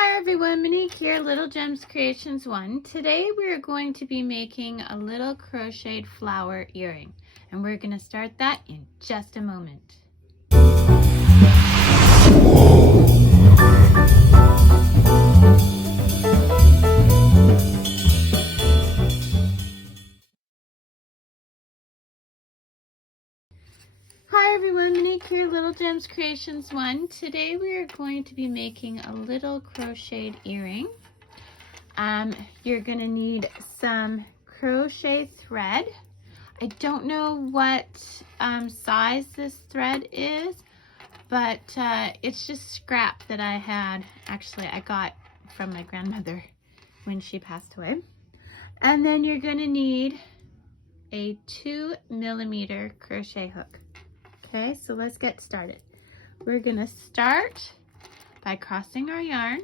Hi everyone, Monique here, Little Gems Creations 1. Today we're going to be making a little crocheted flower earring, and we're going to start that in just a moment. Hi everyone, Monique here, Little Gems Creations 1. Today we are going to be making a little crocheted earring. You're going to need some crochet thread. I don't know what size this thread is, but it's just scrap that I had. Actually, I got from my grandmother when she passed away. And then you're going to need a 2mm crochet hook. Okay, so let's get started. We're going to start by crossing our yarn,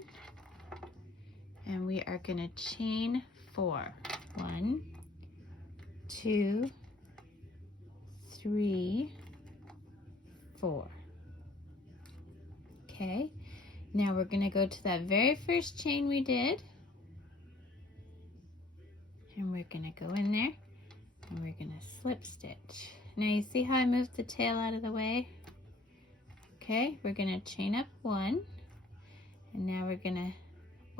and we are going to chain 4. 1, 2, 3, 4. Okay, now we're going to go to that very first chain we did, and we're going to go in there and we're going to slip stitch. Now you see how I moved the tail out of the way? Okay, we're going to chain up 1, and now we're going to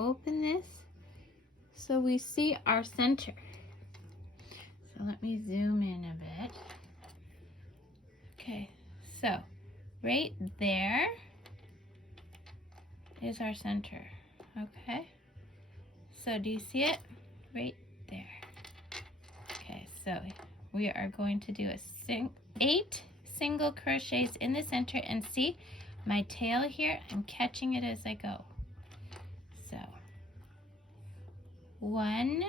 open this so we see our center. So let me zoom in a bit. Okay, so right there is our center. Okay, so do you see it? Right there. Okay, so we are going to do 8 single crochets in the center, and see my tail here, I'm catching it as I go. So 1,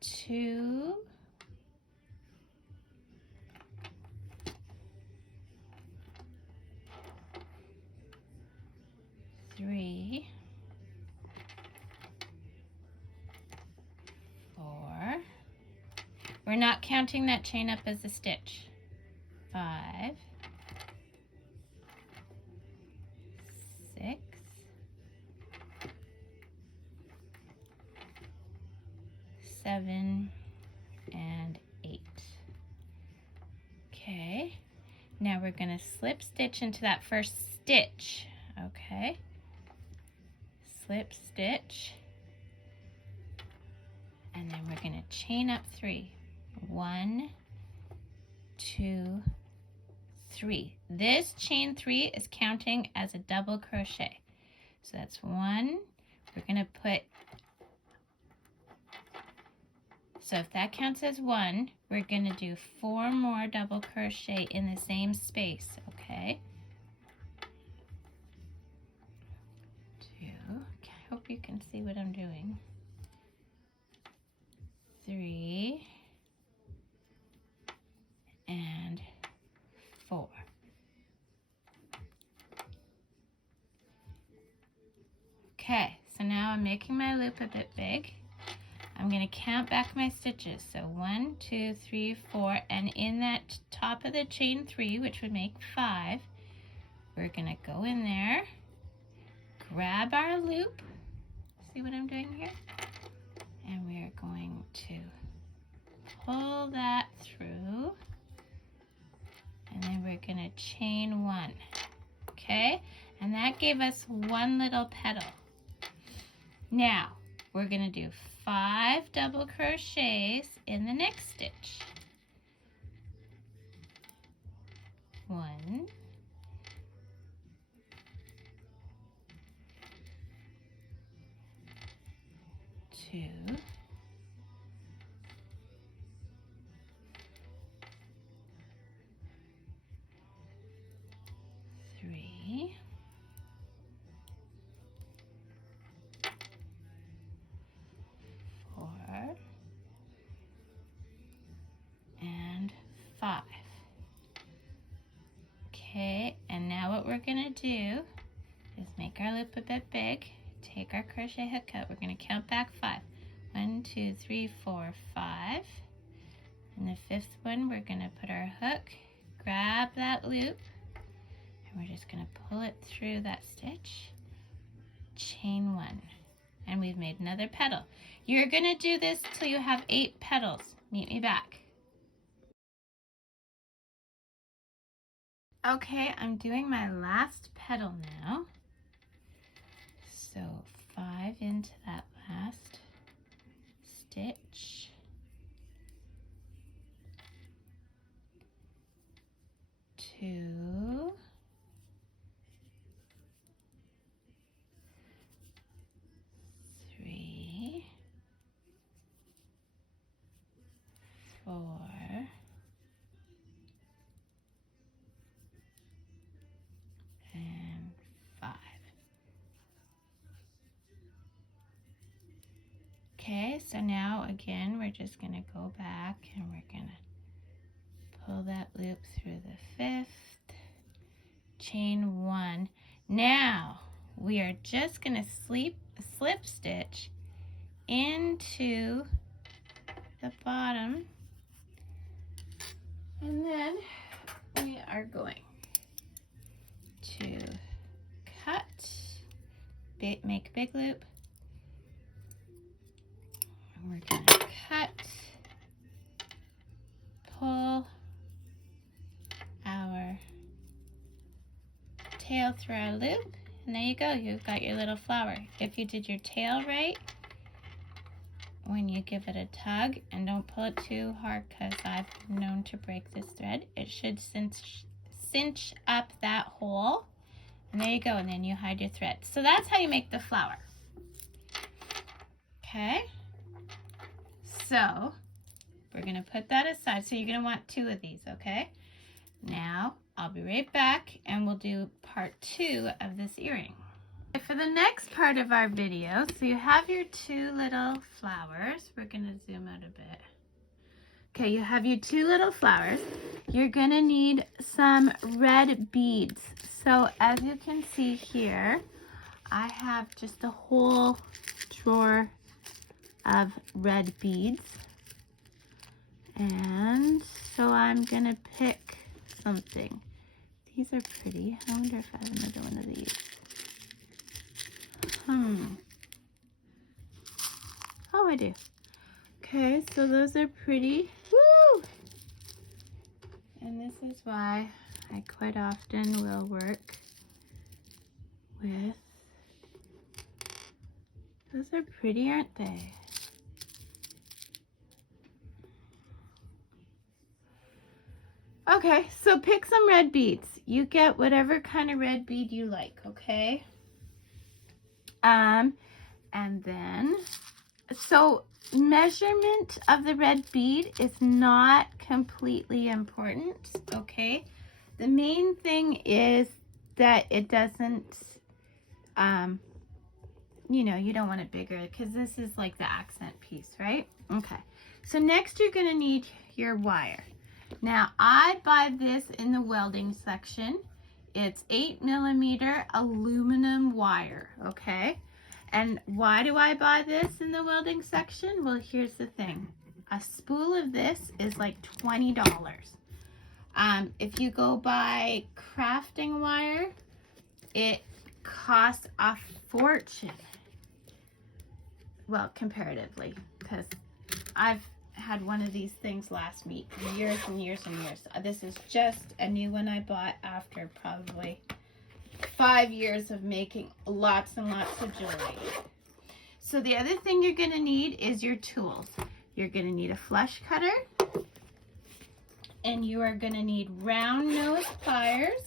2, 3, 4. We're not counting that chain up as a stitch. 5, 6, 7, and 8. Okay, now we're going to slip stitch into that first stitch. Okay, slip stitch, and then we're going to chain up 3. 1, 2, 3. This chain 3 is counting as a double crochet. So that's 1. We're going to put, so if that counts as 1, we're going to do 4 more double crochet in the same space. Okay. 2. Okay, I hope you can see what I'm doing. 3 and 4. Okay, so now I'm making my loop a bit big. I'm going to count back my stitches. So 1, 2, 3, 4, and in that top of the chain 3, which would make 5, we're going to go in there, grab our loop. See what I'm doing here? And we are going to pull that through, and then we're going to chain 1. Okay, and that gave us 1 little petal. Now we're going to do 5 double crochets in the next stitch. 1, 2, 3, 4, and 5. Okay, and now what we're going to do is make our loop a bit big, take our crochet hook out, we're going to count back 5. 1, 2, 3, 4, 5. And the 5th one, we're going to put our hook, grab that loop and we're just going to pull it through that stitch, chain 1, and we've made another petal. You're going to do this till you have 8 petals. Meet me back. Okay, I'm doing my last petal now. So 5 into that last stitch. 2, 3, 4, and 5. Okay, so now again we're just going to go back and we're going to pull that loop through the 5th, chain 1. Now we are just going to slip stitch into the bottom, and then we are going to cut, make a big loop, and we're going to cut, pull our tail through our loop, and there you go, you've got your little flower. If you did your tail right, when you give it a tug, and don't pull it too hard because I've known to break this thread, it should cinch up that hole, and there you go, and then you hide your thread. So that's how you make the flower. Okay, so we're going to put that aside. So you're going to want 2 of these, okay? Now I'll be right back and we'll do part 2 of this earring. For the next part of our video, so you have your 2 little flowers. We're going to zoom out a bit. Okay, you have your 2 little flowers. You're going to need some red beads. So as you can see here, I have just a whole drawer of red beads. And so I'm going to pick something. These are pretty. I wonder if I have another one of these. Oh, I do. Okay, so those are pretty. Woo! And this is why I quite often will work with. Those are pretty, aren't they? Okay, so pick some red beads. You get whatever kind of red bead you like, okay? And then, so measurement of the red bead is not completely important, okay? The main thing is that it doesn't, you know, you don't want it bigger because this is like the accent piece, right? Okay, so next you're gonna need your wire. Now I buy this in the welding section. It's 8mm aluminum wire, okay? And why do I buy this in the welding section? Well, here's the thing. A spool of this is like $20. If you go buy crafting wire, it costs a fortune. Well, comparatively, because I've had one of these things last me years and years and years. This is just a new one I bought after probably 5 years of making lots and lots of jewelry. So the other thing you're going to need is your tools. You're going to need a flush cutter, and you are going to need round nose pliers,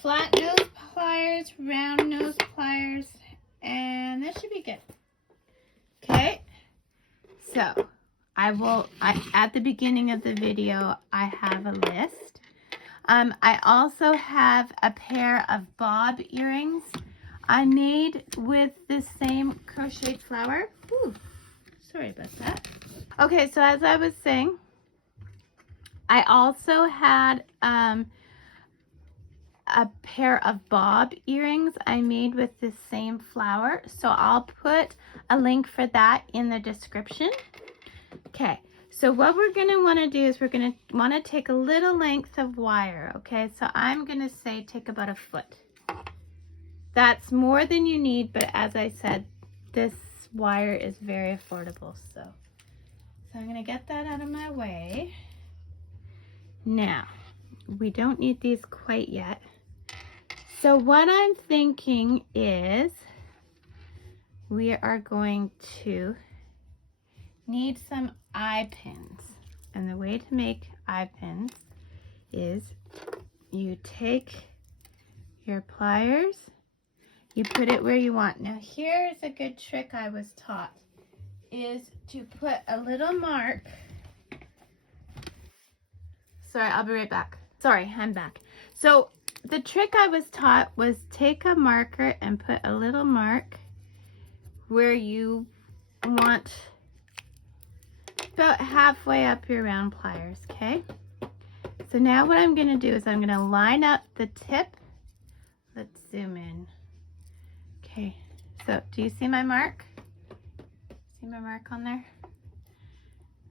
flat nose pliers, round nose pliers, and that should be good. Okay, so at the beginning of the video, I have a list. I also have a pair of bob earrings I made with the same crocheted flower. Ooh, sorry about that. Okay, so as I was saying, I also had a pair of bob earrings I made with the same flower. So I'll put a link for that in the description. Okay, So what we're going to want to do is we're going to want to take a little length of wire, okay? So I'm going to say take about a foot. That's more than you need, but as I said, this wire is very affordable. So I'm going to get that out of my way. Now, we don't need these quite yet. So what I'm thinking is we are going to need some eye pins. And the way to make eye pins is you take your pliers, you put it where you want. Now here's a good trick I was taught, is to put a little mark. Sorry, I'll be right back. Sorry, I'm back. So the trick I was taught was take a marker and put a little mark where you want, about halfway up your round pliers, okay? So now what I'm going to do is I'm going to line up the tip. Let's zoom in. Okay, so do you see my mark? See my mark on there?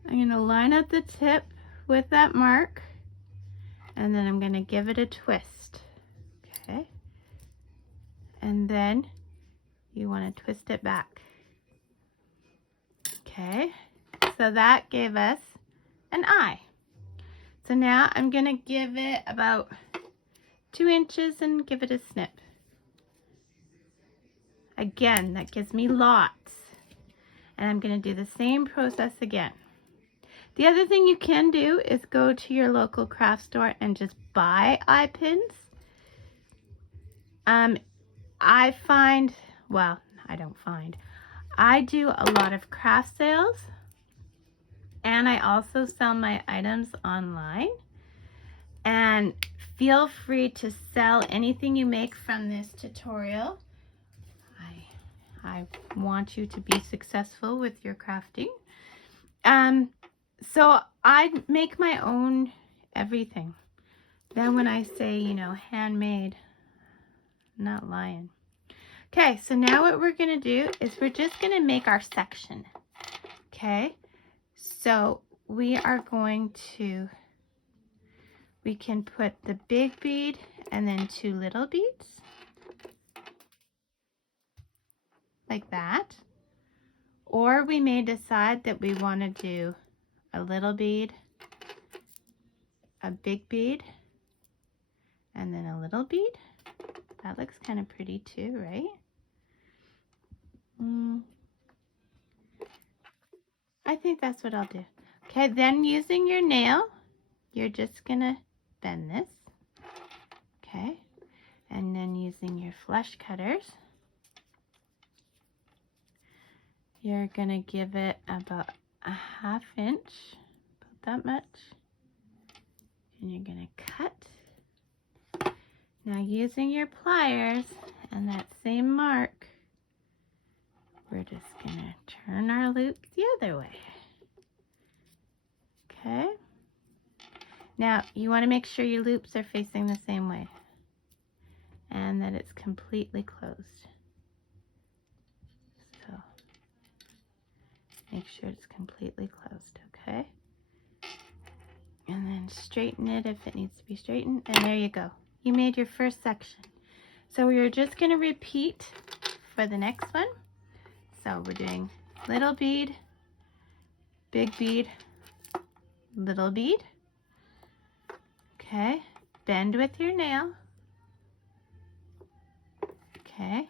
I'm going to line up the tip with that mark, and then I'm going to give it a twist, okay? And then you want to twist it back, okay? So that gave us an eye. So now I'm going to give it about 2 inches and give it a snip. Again, that gives me lots. And I'm going to do the same process again. The other thing you can do is go to your local craft store and just buy eye pins. I find, well, I don't find, I do a lot of craft sales, and I also sell my items online. And feel free to sell anything you make from this tutorial. I want you to be successful with your crafting. So I make my own everything. Then when I say, you know, handmade, I'm not lying. Okay, so now what we're going to do is we're just going to make our section. Okay, so we are going to, we can put the big bead and then 2 little beads. Like that. Or we may decide that we want to do a little bead, a big bead, and then a little bead. That looks kind of pretty too, right? I think that's what I'll do. Okay, then using your nail, you're just gonna bend this. Okay, and then using your flush cutters, you're gonna give it about a 1/2 inch, about that much, and you're gonna cut. Now using your pliers and that same mark, we're just gonna turn our loops the other way. Okay. Now you want to make sure your loops are facing the same way and that it's completely closed. So make sure it's completely closed, okay? And then straighten it if it needs to be straightened, and there you go. You made your first section. So we're just going to repeat for the next one. So we're doing little bead, big bead, little bead. Okay, bend with your nail. Okay,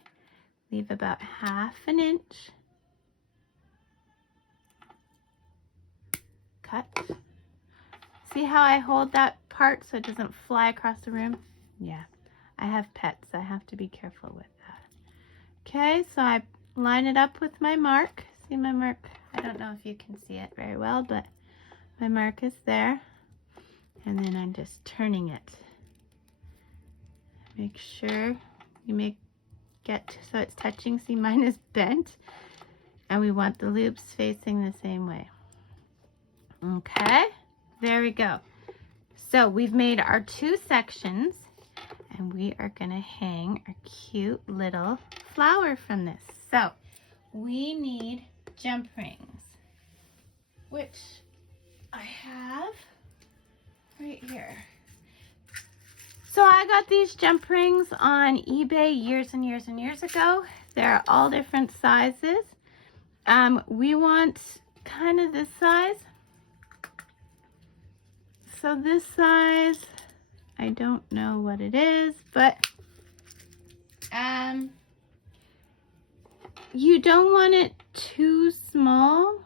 leave about 1/2 inch. Cut. See how I hold that part so it doesn't fly across the room? Yeah, I have pets. I have to be careful with that. Okay, so I line it up with my mark. See my mark? I don't know if you can see it very well, but my mark is there. And then I'm just turning it. Make sure you get so it's touching. See, mine is bent. And we want the loops facing the same way. Okay, there we go. So we've made our 2 sections, and we are going to hang our cute little flower from this. So we need jump rings, which I have right here. So I got these jump rings on eBay years and years and years ago. They're all different sizes. We want kind of this size. So this size, I don't know what it is, but you don't want it too small.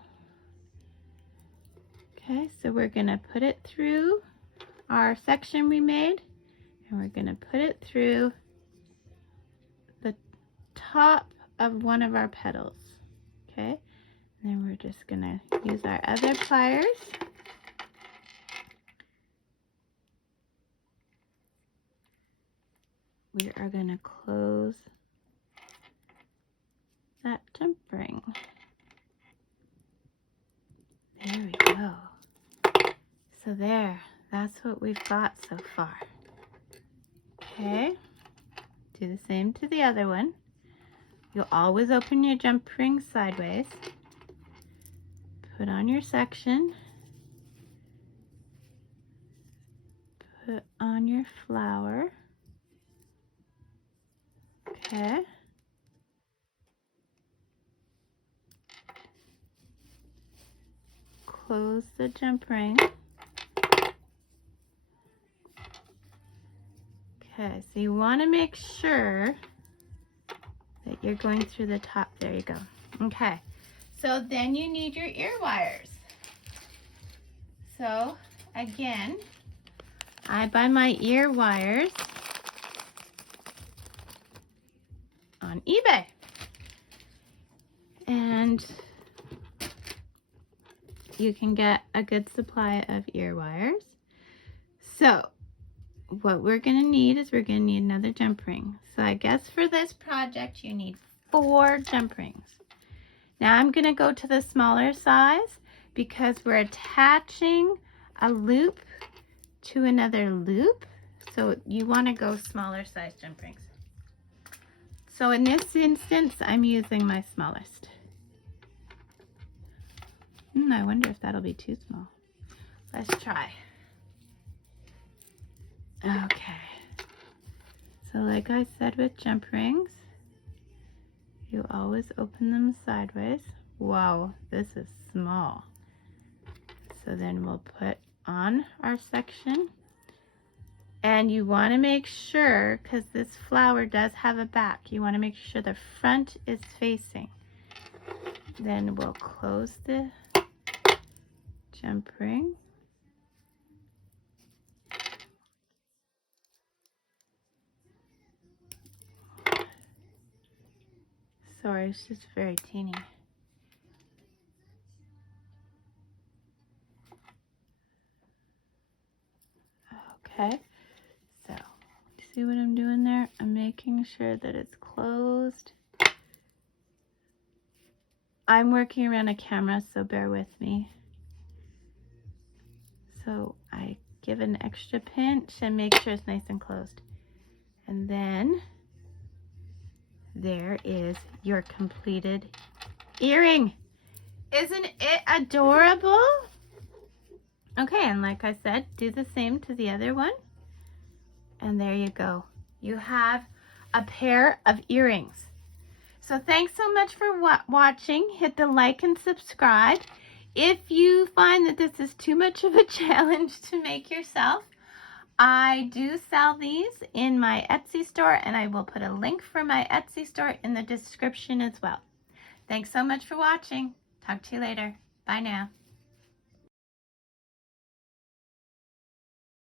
Okay, so we're gonna put it through our section we made, and we're gonna put it through the top of one of our petals. Okay, and then we're just gonna use our other pliers. We are gonna close that jump ring. There we go. So there, that's what we've got so far. Okay, do the same to the other one. You'll always open your jump ring sideways. Put on your section. Put on your flower. Okay. Close the jump ring. Okay, so you want to make sure that you're going through the top. There you go. Okay, so then you need your ear wires. So again, I buy my ear wires on eBay. And you can get a good supply of ear wires. So what we're going to need is we're going to need another jump ring. So I guess for this project you need 4 jump rings. Now I'm going to go to the smaller size because we're attaching a loop to another loop. So you want to go smaller size jump rings. So in this instance I'm using my smallest. I wonder if that'll be too small. Let's try. Okay. So like I said with jump rings, you always open them sideways. Wow, this is small. So then we'll put on our section. And you want to make sure, because this flower does have a back, you want to make sure the front is facing. Then we'll close the jump ring. Sorry, it's just very teeny. Okay, so see what I'm doing there? I'm making sure that it's closed. I'm working around a camera, so bear with me. So I give an extra pinch and make sure it's nice and closed. And then there is your completed earring. Isn't it adorable? Okay, and like I said, do the same to the other one. And there you go. You have a pair of earrings. So thanks so much for watching. Hit the like and subscribe. If you find that this is too much of a challenge to make yourself, I do sell these in my Etsy store, and I will put a link for my Etsy store in the description as well. Thanks so much for watching. Talk to you later. Bye now.